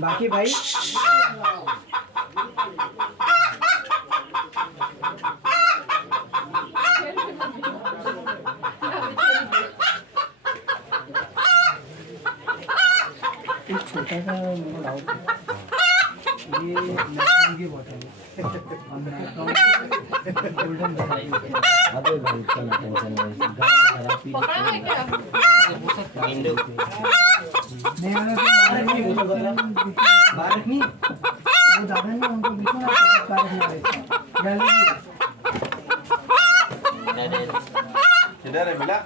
बाकी भाई एक छोटा सा डाउट है, ये लैपटॉप की बॉटल है और गोल्डन अबे भाई चलो टेंशन नहीं, गाड़ी खराब पी नहीं वाला तो बारक नहीं वो दादा ने उनको बिल्कुल ना बारक नहीं किधर है मिला?